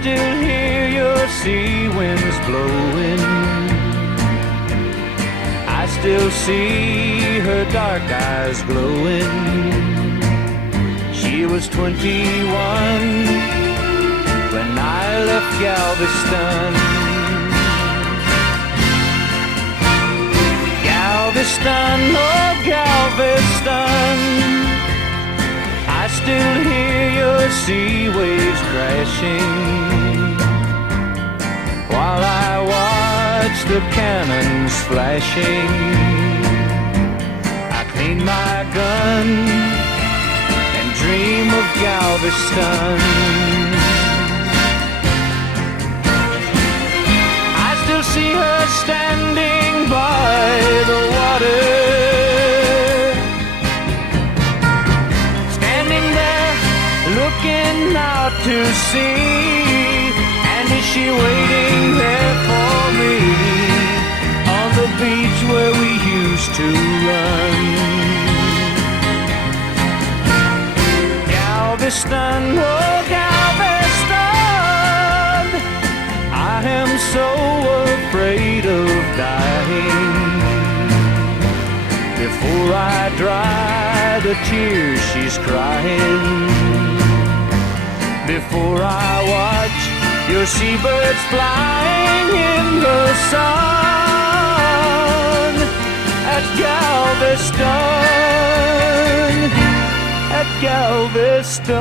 still hear your sea winds blowing. I still see her dark eyes glowing. She was 21 when I left Galveston. Galveston, oh Galveston, I still hear your sea waves crashing while I watch the cannons flashing. I clean my gun and dream of Galveston. I still see her standing by the water, standing there looking out to sea. And is she waiting there for me on the beach where we used to run? Galveston, oh Galveston, I am so afraid of dying. Before I dry the tears she's crying, before I watch your seabirds flying in the sun at Galveston, at Galveston.